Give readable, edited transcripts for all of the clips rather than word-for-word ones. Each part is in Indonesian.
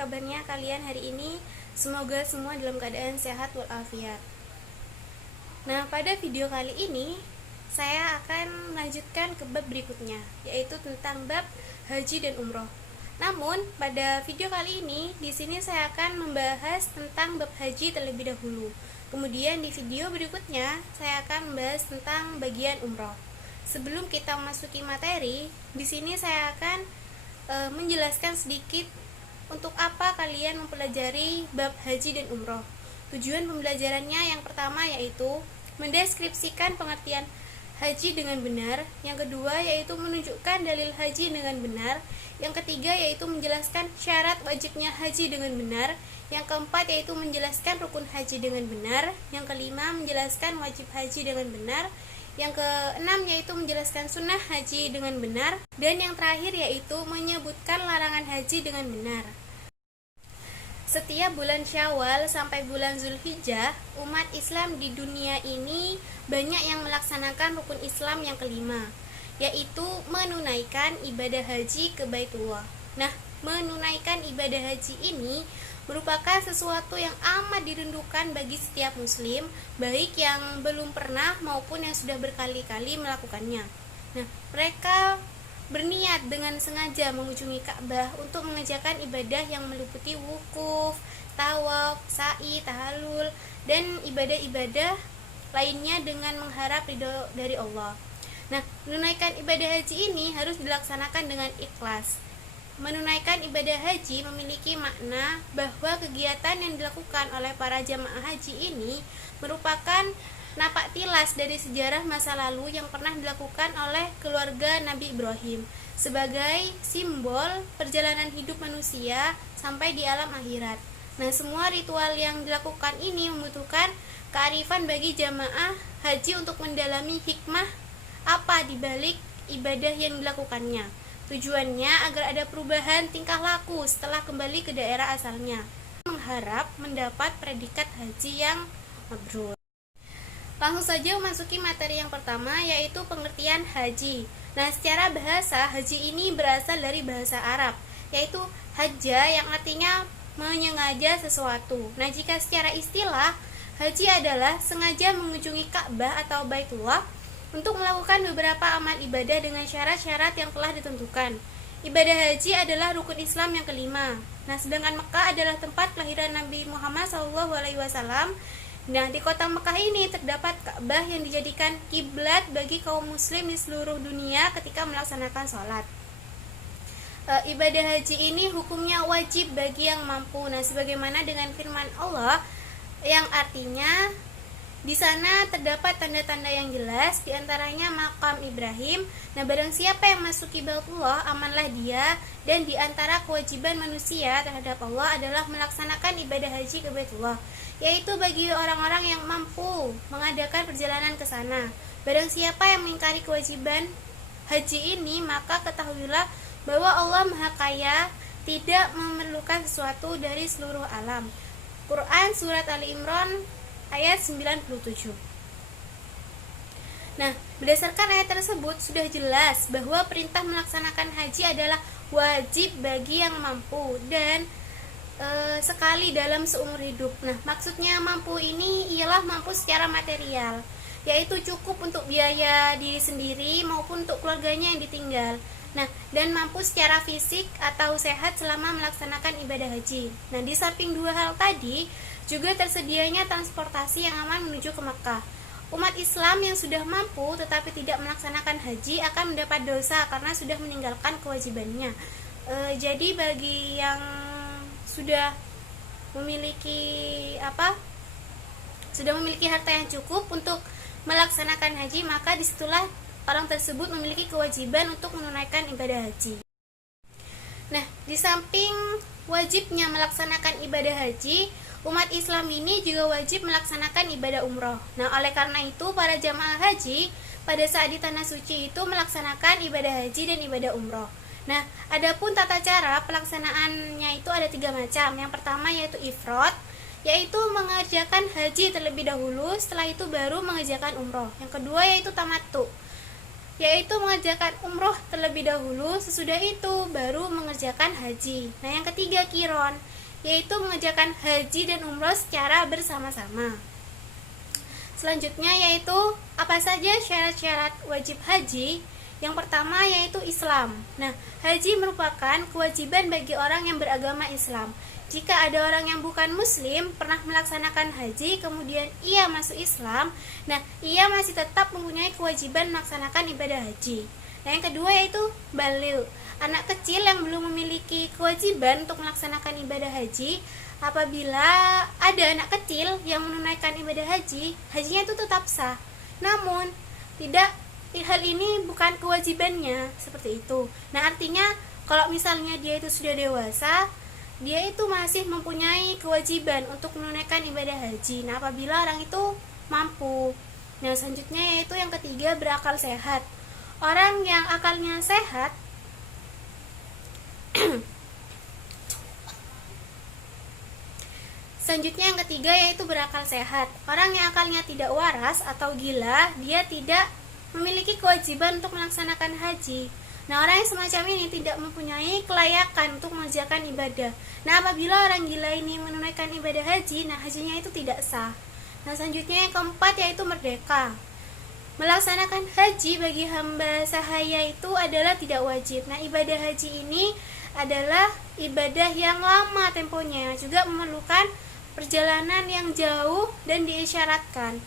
kabarnya kalian hari ini? Semoga semua dalam keadaan sehat walafiat. Nah, pada video kali ini saya akan melanjutkan ke bab berikutnya, yaitu tentang bab haji dan umroh. Namun, pada video kali ini di sini saya akan membahas tentang bab haji terlebih dahulu. Kemudian di video berikutnya saya akan membahas tentang bagian umroh. Sebelum kita memasuki materi, di sini saya akan menjelaskan sedikit untuk apa kalian mempelajari bab haji dan umroh. Tujuan pembelajarannya yang pertama yaitu mendeskripsikan pengertian haji dengan benar, yang kedua yaitu menunjukkan dalil haji dengan benar, yang ketiga yaitu menjelaskan syarat wajibnya haji dengan benar, yang keempat yaitu menjelaskan rukun haji dengan benar, yang kelima menjelaskan wajib haji dengan benar, yang keenam yaitu menjelaskan sunnah haji dengan benar, dan yang terakhir yaitu menyebutkan larangan haji dengan benar. Setiap bulan Syawal sampai bulan Zulhijjah, umat Islam di dunia ini banyak yang melaksanakan rukun Islam yang kelima, yaitu menunaikan ibadah haji ke Baitullah. Nah, menunaikan ibadah haji ini merupakan sesuatu yang amat dirindukan bagi setiap muslim, baik yang belum pernah maupun yang sudah berkali-kali melakukannya. Nah, mereka berniat dengan sengaja mengunjungi Ka'bah untuk mengerjakan ibadah yang meliputi wukuf, tawaf, sa'i, tahallul, dan ibadah-ibadah lainnya dengan mengharap ridho dari Allah. Nah, menunaikan ibadah haji ini harus dilaksanakan dengan ikhlas. Menunaikan ibadah haji memiliki makna bahwa kegiatan yang dilakukan oleh para jamaah haji ini merupakan napak tilas dari sejarah masa lalu yang pernah dilakukan oleh keluarga Nabi Ibrahim sebagai simbol perjalanan hidup manusia sampai di alam akhirat. Nah, semua ritual yang dilakukan ini membutuhkan kearifan bagi jamaah haji untuk mendalami hikmah apa di balik ibadah yang dilakukannya. Tujuannya agar ada perubahan tingkah laku setelah kembali ke daerah asalnya, mengharap mendapat predikat haji yang mabrur. Langsung saja memasuki materi yang pertama, yaitu pengertian haji. Nah, secara bahasa, haji ini berasal dari bahasa Arab, yaitu haja yang artinya menyengaja sesuatu. Nah, jika secara istilah, haji adalah sengaja mengunjungi Ka'bah atau Baitullah untuk melakukan beberapa amal ibadah dengan syarat-syarat yang telah ditentukan. Ibadah haji adalah rukun Islam yang kelima. Nah, sedangkan Mekah adalah tempat kelahiran Nabi Muhammad SAW. Nah, di kota Mekah ini terdapat Ka'bah yang dijadikan kiblat bagi kaum muslim di seluruh dunia ketika melaksanakan sholat. Ibadah haji ini hukumnya wajib bagi yang mampu. Nah, sebagaimana dengan firman Allah yang artinya di sana terdapat tanda-tanda yang jelas, diantaranya makam Ibrahim. Nah, barang siapa yang masuki Baitullah, amanlah dia. Dan diantara kewajiban manusia terhadap Allah adalah melaksanakan ibadah haji ke Baitullah, yaitu bagi orang-orang yang mampu mengadakan perjalanan ke sana. Barang siapa yang mengingkari kewajiban haji ini, maka ketahuilah bahwa Allah Maha Kaya, tidak memerlukan sesuatu dari seluruh alam. Quran Surat Ali Imran ayat 97. Nah, berdasarkan ayat tersebut sudah jelas bahwa perintah melaksanakan haji adalah wajib bagi yang mampu dan sekali dalam seumur hidup. Nah, maksudnya mampu ini ialah mampu secara material, yaitu cukup untuk biaya diri sendiri maupun untuk keluarganya yang ditinggal. Nah, dan mampu secara fisik atau sehat selama melaksanakan ibadah haji. Nah, di samping dua hal tadi, juga tersedianya transportasi yang aman menuju ke Mekah. Umat Islam yang sudah mampu tetapi tidak melaksanakan haji akan mendapat dosa karena sudah meninggalkan kewajibannya. Jadi bagi yang sudah memiliki harta yang cukup untuk melaksanakan haji, maka disitulah orang tersebut memiliki kewajiban untuk menunaikan ibadah haji. Nah, di samping wajibnya melaksanakan ibadah haji, umat Islam ini juga wajib melaksanakan ibadah umroh. Nah, oleh karena itu para jamaah haji pada saat di tanah suci itu melaksanakan ibadah haji dan ibadah umroh. Nah, adapun tata cara pelaksanaannya itu ada 3 macam. Yang pertama yaitu ifrad, yaitu mengerjakan haji terlebih dahulu, setelah itu baru mengerjakan umroh. Yang kedua yaitu tamattu. yaitu mengerjakan umroh terlebih dahulu, sesudah itu baru mengerjakan haji. Nah, yang ketiga kiron, yaitu mengerjakan haji dan umroh secara bersama-sama. Selanjutnya yaitu apa saja syarat-syarat wajib haji? Yang pertama yaitu Islam. Nah, haji merupakan kewajiban bagi orang yang beragama Islam. Jika ada orang yang bukan muslim pernah melaksanakan haji kemudian ia masuk Islam, nah ia masih tetap mempunyai kewajiban melaksanakan ibadah haji. Nah, yang kedua yaitu baligh. Anak kecil yang belum memiliki kewajiban untuk melaksanakan ibadah haji, apabila ada anak kecil yang menunaikan ibadah haji, hajinya itu tetap sah. Namun tidak, hal ini bukan kewajibannya, seperti itu. Nah, artinya kalau misalnya dia itu sudah dewasa, dia itu masih mempunyai kewajiban untuk menunaikan ibadah haji. Nah, apabila orang itu mampu. Nah, selanjutnya yaitu yang ketiga berakal sehat. Orang yang akalnya sehat selanjutnya yang ketiga yaitu berakal sehat. Orang yang akalnya tidak waras atau gila, dia tidak memiliki kewajiban untuk melaksanakan haji. Nah, orang yang semacam ini tidak mempunyai kelayakan untuk mengerjakan ibadah. Nah, apabila orang gila ini menunaikan ibadah haji, nah hajinya itu tidak sah. Nah, selanjutnya yang keempat yaitu merdeka. Melaksanakan haji bagi hamba sahaya itu adalah tidak wajib. Nah, ibadah haji ini adalah ibadah yang lama temponya, juga memerlukan perjalanan yang jauh dan diisyaratkan.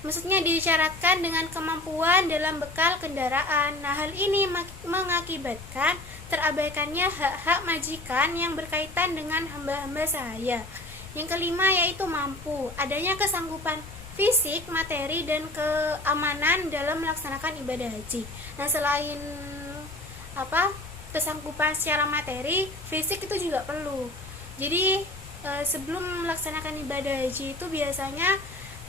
Maksudnya diisyaratkan dengan kemampuan dalam bekal kendaraan. Nah, hal ini mengakibatkan terabaikannya hak-hak majikan yang berkaitan dengan hamba-hamba sahaya. Yang kelima yaitu mampu. Adanya kesanggupan fisik, materi, dan keamanan dalam melaksanakan ibadah haji. Nah, selain kesanggupan secara materi, fisik itu juga perlu. Jadi sebelum melaksanakan ibadah haji itu biasanya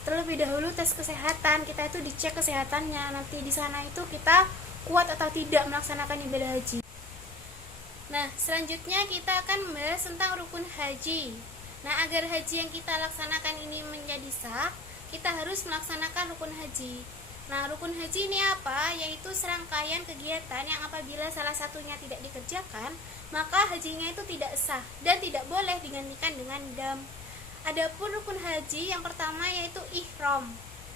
terlebih dahulu tes kesehatan. Kita itu dicek kesehatannya, nanti di sana itu kita kuat atau tidak melaksanakan ibadah haji. Nah, selanjutnya kita akan membahas tentang rukun haji. Nah, agar haji yang kita laksanakan ini menjadi sah, kita harus melaksanakan rukun haji. Nah, rukun haji ini apa? Yaitu serangkaian kegiatan yang apabila salah satunya tidak dikerjakan, maka hajinya itu tidak sah dan tidak boleh digantikan dengan dam. Adapun rukun haji yang pertama yaitu ihram.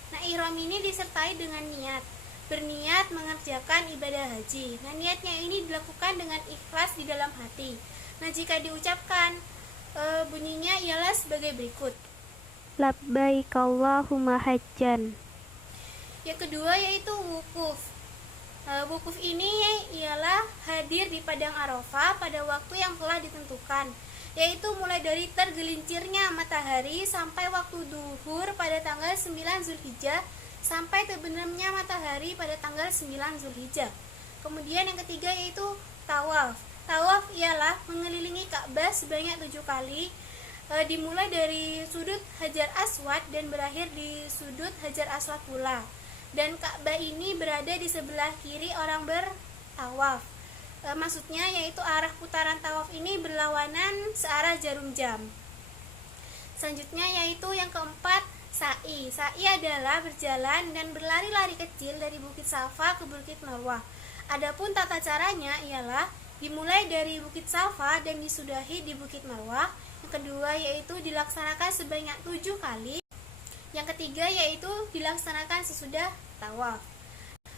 Nah, ihram ini disertai dengan niat. Berniat mengerjakan ibadah haji. Nah, niatnya ini dilakukan dengan ikhlas di dalam hati. Nah, jika diucapkan bunyinya ialah sebagai berikut. Labbaik Allahumma hajjan. Yang kedua yaitu wukuf. Wukuf ini ialah hadir di padang Arafah pada waktu yang telah ditentukan, yaitu mulai dari tergelincirnya matahari sampai waktu duhur pada tanggal 9 Zulhijjah sampai terbenamnya matahari pada tanggal 9 Zulhijjah. Kemudian yang ketiga yaitu tawaf. Tawaf ialah mengelilingi Ka'bah sebanyak 7 kali, dimulai dari sudut Hajar Aswad dan berakhir di sudut Hajar Aswad pula. Dan Ka'bah ini berada di sebelah kiri orang bertawaf. Maksudnya yaitu arah putaran tawaf ini berlawanan searah jarum jam. Selanjutnya yaitu yang keempat, sa'i. Sa'i adalah berjalan dan berlari-lari kecil dari Bukit Safa ke Bukit Marwah. Adapun tata caranya ialah dimulai dari Bukit Safa dan disudahi di Bukit Marwah. Yang kedua yaitu dilaksanakan sebanyak 7 kali. Yang ketiga yaitu dilaksanakan sesudah tawaf.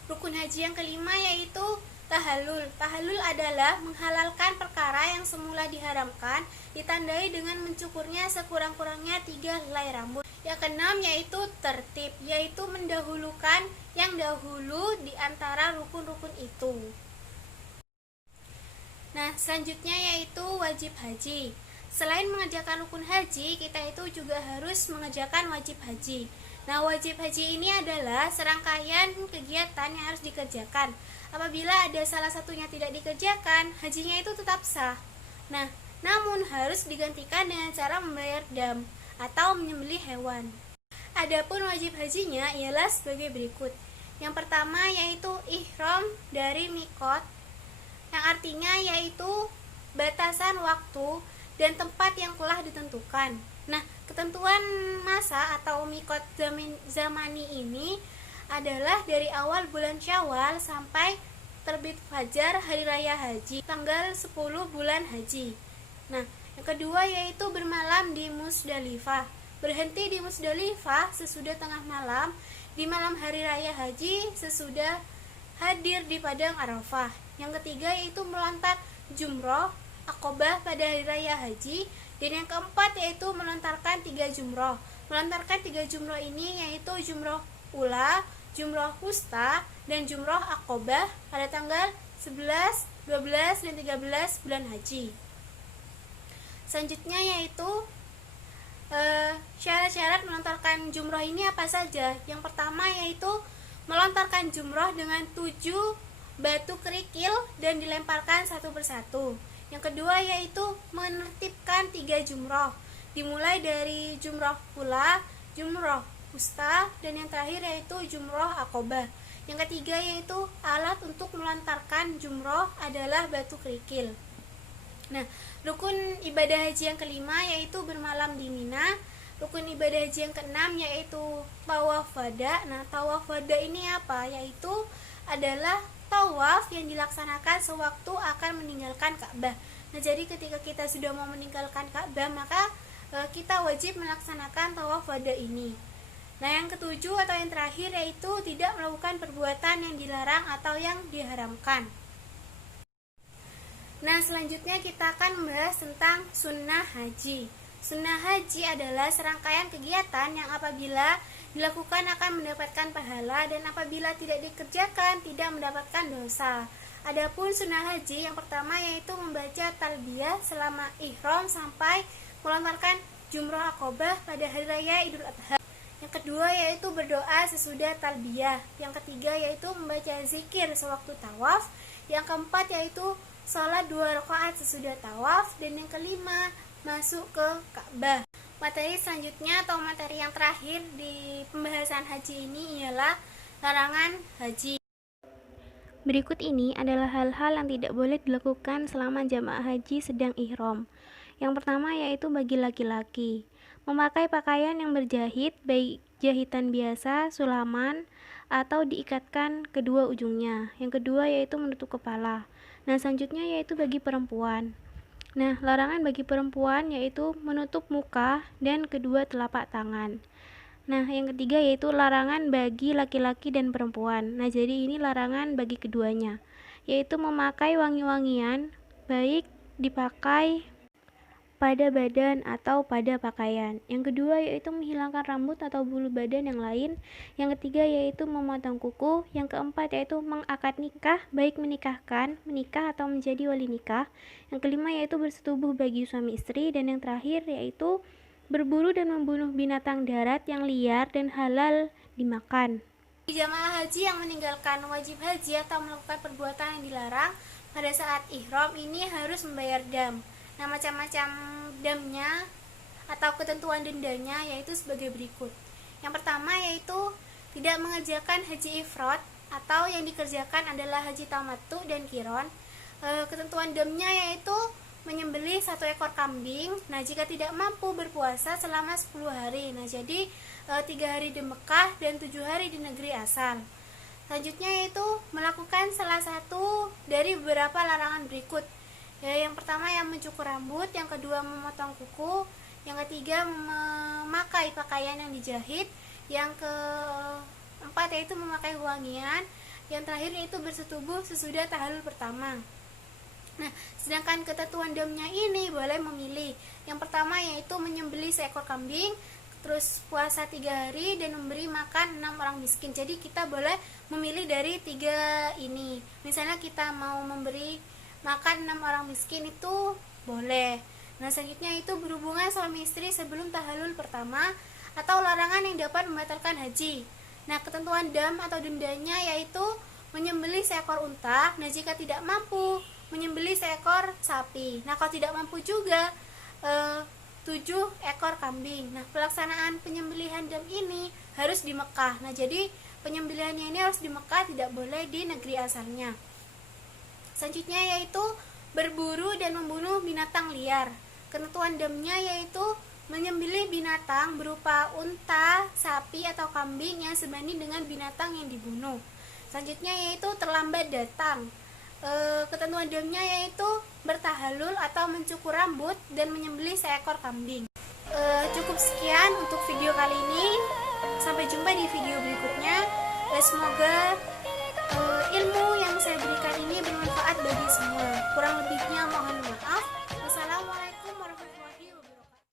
Rukun haji yang kelima yaitu tahallul. Tahallul adalah menghalalkan perkara yang semula diharamkan, ditandai dengan mencukurnya sekurang-kurangnya 3 helai rambut. Yang keenam yaitu tertib, yaitu mendahulukan yang dahulu di antara rukun-rukun itu. Nah, selanjutnya yaitu wajib haji. Selain mengerjakan rukun haji, kita itu juga harus mengerjakan wajib haji. Nah, wajib haji ini adalah serangkaian kegiatan yang harus dikerjakan. Apabila ada salah satunya tidak dikerjakan, hajinya itu tetap sah. Nah, namun harus digantikan dengan cara membayar dam atau menyembelih hewan. Adapun wajib hajinya ialah sebagai berikut. Yang pertama yaitu ihram dari mikot, yang artinya yaitu batasan waktu dan tempat yang telah ditentukan. Nah, ketentuan masa atau mikot zamani ini adalah dari awal bulan Syawal sampai terbit fajar hari raya haji tanggal 10 bulan haji. Nah, yang kedua yaitu bermalam di Musdalifah. Berhenti di Musdalifah sesudah tengah malam di malam hari raya haji sesudah hadir di padang Arafah. Yang ketiga yaitu melontar jumroh Aqobah pada hari raya haji. Dan yang keempat yaitu melontarkan 3 jumroh. Melontarkan 3 jumroh ini yaitu jumroh ula, jumroh wusta, dan jumroh Aqobah pada tanggal 11, 12, dan 13 bulan haji. Selanjutnya yaitu syarat-syarat melontarkan jumroh ini apa saja? Yang pertama yaitu melontarkan jumroh dengan 7 batu kerikil dan dilemparkan satu persatu. Yang kedua yaitu menertibkan 3 jumroh, dimulai dari jumroh ula, jumroh wusta, dan yang terakhir yaitu jumroh Aqobah. Yang ketiga yaitu alat untuk melontarkan jumroh adalah batu kerikil. Nah, rukun ibadah haji yang kelima yaitu bermalam di Mina. Rukun ibadah haji yang keenam yaitu tawaf wada. Nah, tawaf wada ini apa? Yaitu adalah tawaf yang dilaksanakan sewaktu akan meninggalkan Ka'bah. Nah, jadi ketika kita sudah mau meninggalkan Ka'bah, maka kita wajib melaksanakan tawaf wada ini. Nah, yang ketujuh atau yang terakhir yaitu tidak melakukan perbuatan yang dilarang atau yang diharamkan. Nah, selanjutnya kita akan membahas tentang sunnah haji. Sunnah haji adalah serangkaian kegiatan yang apabila dilakukan akan mendapatkan pahala dan apabila tidak dikerjakan tidak mendapatkan dosa. Adapun sunnah haji yang pertama yaitu membaca talbiyah selama ihram sampai melontarkan jumroh Aqobah pada hari raya Idul Adha. Yang kedua yaitu berdoa sesudah talbiyah. Yang ketiga yaitu membaca zikir sewaktu tawaf. Yang keempat yaitu sholat 2 rakaat sesudah tawaf. Dan yang kelima masuk ke Ka'bah. Materi selanjutnya atau materi yang terakhir di pembahasan haji ini ialah larangan haji. Berikut ini adalah hal-hal yang tidak boleh dilakukan selama jamaah haji sedang ihram. Yang pertama yaitu bagi laki-laki, memakai pakaian yang berjahit, baik jahitan biasa, sulaman, atau diikatkan kedua ujungnya. Yang kedua yaitu menutup kepala. Nah, selanjutnya yaitu bagi perempuan. Nah, larangan bagi perempuan yaitu menutup muka dan kedua telapak tangan. Nah, yang ketiga yaitu larangan bagi laki-laki dan perempuan. Nah, jadi ini larangan bagi keduanya, yaitu memakai wangi-wangian, baik dipakai pada badan atau pada pakaian. Yang kedua yaitu menghilangkan rambut atau bulu badan yang lain. Yang ketiga yaitu memotong kuku. Yang keempat yaitu mengakad nikah, baik menikah atau menjadi wali nikah. Yang kelima yaitu bersetubuh bagi suami istri. Dan yang terakhir yaitu berburu dan membunuh binatang darat yang liar dan halal dimakan. Jamaah haji yang meninggalkan wajib haji atau melakukan perbuatan yang dilarang pada saat ihram ini harus membayar dam. Nah, macam-macam damnya atau ketentuan dendanya yaitu sebagai berikut. Yang pertama yaitu tidak mengerjakan haji ifrad atau yang dikerjakan adalah haji tamattu dan kiron. Ketentuan damnya yaitu menyembelih 1 ekor kambing. Nah, jika tidak mampu berpuasa selama 10 hari. Nah, jadi 3 hari di Mekah dan 7 hari di negeri asal. Selanjutnya yaitu melakukan salah satu dari beberapa larangan berikut. Yang pertama yang mencukur rambut, yang kedua memotong kuku, yang ketiga memakai pakaian yang dijahit, yang keempat yaitu memakai wangian, yang terakhir yaitu bersetubuh sesudah tahallul pertama. Nah, sedangkan ketentuan damnya ini boleh memilih. Yang pertama yaitu menyembelih 1 ekor kambing, terus puasa 3 hari dan memberi makan 6 orang miskin. Jadi kita boleh memilih dari 3 ini. Misalnya kita mau memberi makan 6 orang miskin itu boleh. Nah, selanjutnya itu berhubungan suami istri sebelum tahallul pertama atau larangan yang dapat membatalkan haji. Nah, ketentuan dam atau dendanya yaitu menyembelih 1 ekor unta. Nah, jika tidak mampu menyembelih 1 ekor sapi. Nah, kalau tidak mampu juga 7 ekor kambing. Nah, pelaksanaan penyembelihan dam ini harus di Mekah. Nah, jadi penyembelihannya ini harus di Mekah, tidak boleh di negeri asalnya. Selanjutnya yaitu berburu dan membunuh binatang liar. Ketentuan damnya yaitu menyembelih binatang berupa unta, sapi, atau kambing yang sebanding dengan binatang yang dibunuh. Selanjutnya yaitu terlambat datang. Ketentuan domnya yaitu bertahalul atau mencukur rambut dan menyembelih seekor kambing. Cukup sekian untuk video kali ini. Sampai jumpa di video berikutnya. Semoga ilmu yang saya berikan ini bermanfaat bagi semua. Kurang lebihnya mohon maaf. Wassalamualaikum warahmatullahi wabarakatuh.